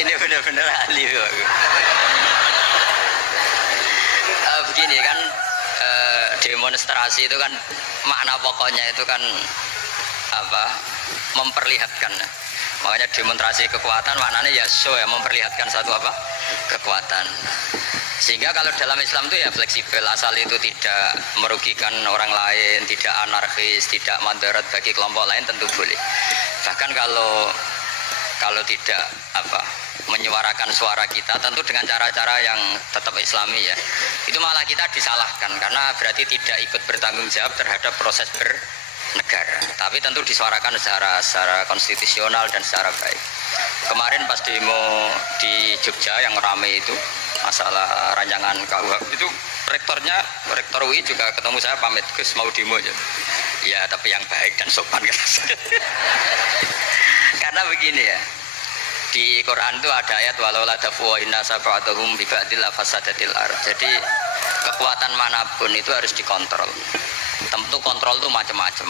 Ini benar-benar ahli. Begini kan demonstrasi itu kan makna pokoknya itu kan apa? Memperlihatkan. Makanya demonstrasi kekuatan maknanya ya show ya, memperlihatkan satu apa? Kekuatan. Sehingga kalau dalam Islam itu ya fleksibel, asal itu tidak merugikan orang lain, tidak anarkis, tidak madarat bagi kelompok lain tentu boleh. Bahkan kalau tidak apa menyuarakan suara kita tentu dengan cara-cara yang tetap Islami ya, itu malah kita disalahkan karena berarti tidak ikut bertanggung jawab terhadap proses bernegara. Tapi tentu disuarakan secara konstitusional dan secara baik. Kemarin pas demo di Jogja yang ramai itu masalah rancangan KUHP itu rektor UI juga ketemu saya, pamit Gus mau demo aja. Ya tapi yang baik dan sopan kata saya. Karena begini ya, di Quran itu ada ayat walau la dafu inna sab'atuhum bi ba'dil afasadatil ard. Jadi kekuatan manapun itu harus dikontrol. Tentu kontrol itu macam-macam.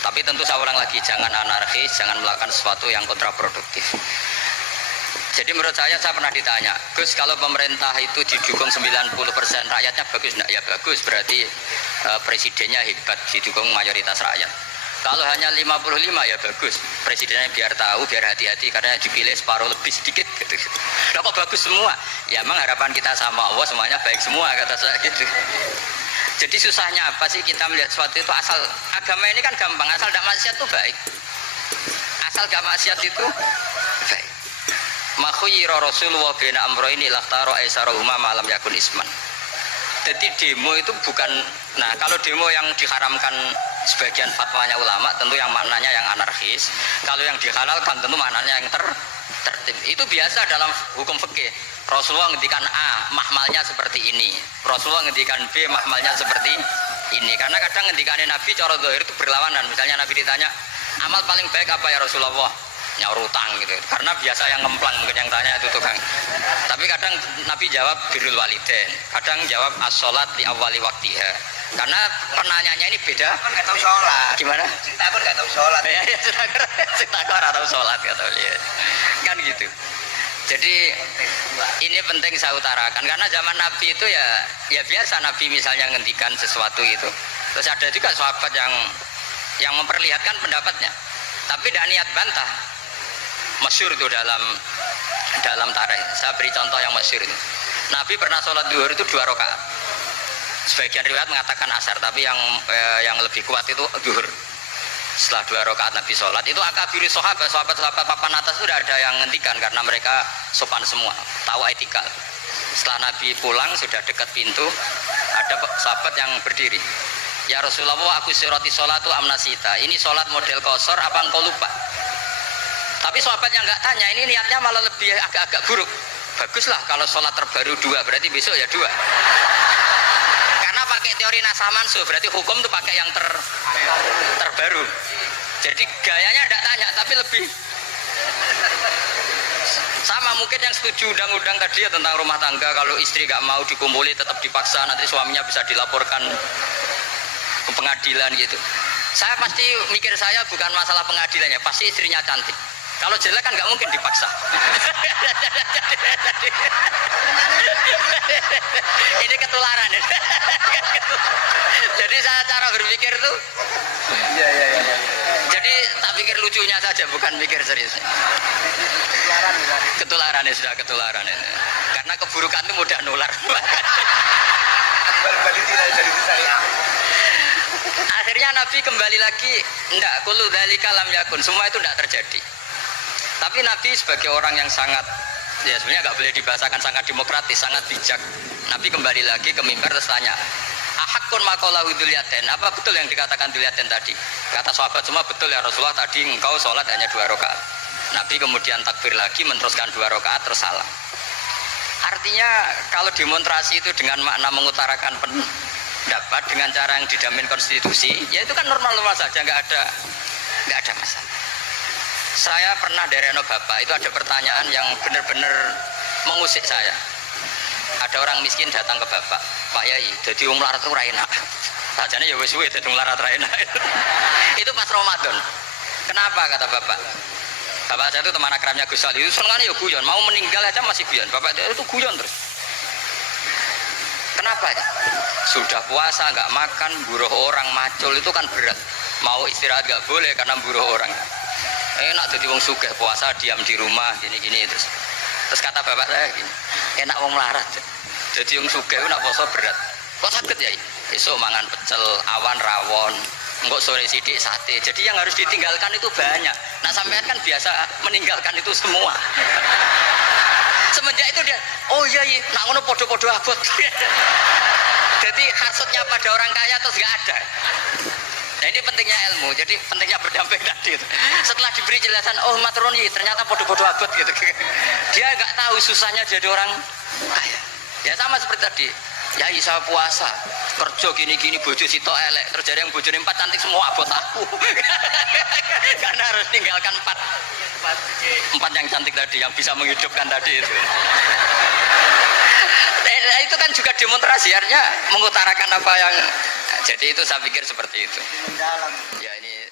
Tapi tentu saya ulang lagi, jangan anarkis, jangan melakukan sesuatu yang kontraproduktif. Jadi menurut saya pernah ditanya, Gus kalau pemerintah itu didukung 90% rakyatnya bagus enggak? Ya bagus, berarti presidennya hebat, didukung mayoritas rakyat. Kalau hanya 55 ya bagus, presidennya biar tahu, biar hati-hati karena dipilih separuh lebih sedikit gitu. Nah, kok bagus semua? Ya emang harapan kita sama Allah semuanya baik semua kata saya gitu. Jadi susahnya apa sih kita melihat sesuatu itu, asal agama ini kan gampang, asal tidak maksiat itu baik. Asal gak maksiat itu baik. Makhuyira Rasulullah bina amroini laktaro aisarohuma malam yakun isman. Jadi demo itu bukan, nah kalau demo yang diharamkan sebagian fatwanya ulama tentu yang maknanya yang anarkis, kalau yang dihalalkan tentu maknanya yang tertib. Itu biasa dalam hukum fikih. Rasulullah ngendikan A, mahmalnya seperti ini. Rasulullah ngendikan B, mahmalnya seperti ini. Karena kadang ngendikanin Nabi cara zahir itu berlawanan. Misalnya Nabi ditanya, amal paling baik apa ya Rasulullah? Nyaur utang gitu. Karena biasa yang ngemplang mungkin yang tanya itu tukang. Tapi kadang Nabi jawab birrul walidain, kadang jawab as-sholat li awwali waktiha. Karena penanyanya ini beda. Kan nggak tahu sholat. Gimana? Takut nggak tahu sholat. Ya, takut nggak tahu sholat kata dia. Kan gitu. Jadi ini penting saya utarakan karena zaman Nabi itu ya biasa Nabi misalnya ngendikan sesuatu itu. Terus ada juga sahabat yang memperlihatkan pendapatnya. Tapi tidak niat bantah. Masyhur itu dalam tarikh. Saya beri contoh yang masyhur itu. Nabi pernah sholat zuhur itu 2 rakaat. Sebagian riwayat mengatakan asar, tapi yang lebih kuat itu zuhur. Setelah 2 rakaat Nabi sholat itu akabiri sahabat papan atas itu sudah ada yang ngendikan karena mereka sopan semua, tahu etika. Setelah Nabi pulang sudah dekat pintu, ada sahabat yang berdiri. Ya Rasulullah, aku siroti sholatu amnasita. Ini sholat model kosor apa engkau lupa? Tapi sahabat yang nggak tanya ini niatnya malah lebih agak-agak buruk. Baguslah kalau sholat terbaru 2, berarti besok ya 2. Karena pakai teori nasah mansuh, berarti hukum itu pakai yang terbaru. Jadi gayanya tidak tanya, tapi lebih sama mungkin yang setuju undang-undang tadi ya tentang rumah tangga, kalau istri nggak mau dikumpuli tetap dipaksa, nanti suaminya bisa dilaporkan ke pengadilan gitu. Saya pasti mikir saya bukan masalah pengadilannya, pasti istrinya cantik. Kalau jelek kan nggak mungkin dipaksa. Ini ketularan. Jadi saya cara berpikir tuh. Iya. Jadi tak pikir lucunya saja, bukan mikir serius. Ketularan ya sudah ketularan ini. Karena keburukan itu mudah nular. Balik tidak jadi syariah. Akhirnya Nabi kembali lagi, enggak, kullu dzalika lam yakun, semua itu enggak terjadi. Tapi Nabi sebagai orang yang sangat, ya sebenarnya enggak boleh dibahasakan sangat demokratis, sangat bijak. Nabi kembali lagi ke mimbar terus tanya, ahakun maqalahu dzulyaten, apa betul yang dikatakan dzulyaten tadi? Kata sahabat semua betul ya Rasulullah, tadi engkau sholat hanya 2 rakaat. Nabi kemudian takbir lagi, meneruskan 2 rakaat terus salam. Artinya kalau demonstrasi itu dengan makna mengutarakan pendapat dengan cara yang dijamin konstitusi, ya itu kan normal-normal saja, nggak ada masalah. Saya pernah dari Bapak itu ada pertanyaan yang benar-benar mengusik saya. Ada orang miskin datang ke Bapak, Pak Yai, jadi wong melarat itu raina. Sajane ya wis suwe dadi melarat raina. Itu pas Ramadan. Kenapa kata Bapak? Bapak saya itu teman akrabnya Gus Ali, itu senengannya ya guyon, mau meninggal aja masih guyon. Bapak saya itu guyon terus. Kenapa ya? Sudah puasa nggak makan, buruh orang macul itu kan berat. Mau istirahat nggak boleh karena buruh orang. Enak jadi wong sugih puasa diam di rumah gini-gini terus kata bapak saya gini, enak wong melarat. Jadi wong sugih nak puasa berat. Kok sakit ya? Besok mangan pecel, awan rawon, enggak sore sidik sate. Jadi yang harus ditinggalkan itu banyak. Nah sampean kan biasa meninggalkan itu semua. Semenjak itu dia, oh iya iya, nak ngono podo-podo abot. Jadi hasutnya pada orang kaya terus nggak ada. Nah ini pentingnya ilmu, jadi pentingnya berdamping tadi. Setelah diberi jelasan, oh maturun ternyata podo-podo abot gitu. Dia nggak tahu susahnya jadi orang kaya. Ya sama seperti tadi. Ya isa puasa, kerja gini-gini, bojo sitok elek, terus jadi yang bojone 4 cantik semua abot aku. Karena harus tinggalkan 4 yang cantik tadi, yang bisa menghidupkan tadi itu. Nah, itu kan juga demonstrasi, artinya mengutarakan apa yang, jadi itu saya pikir seperti itu. Ya ini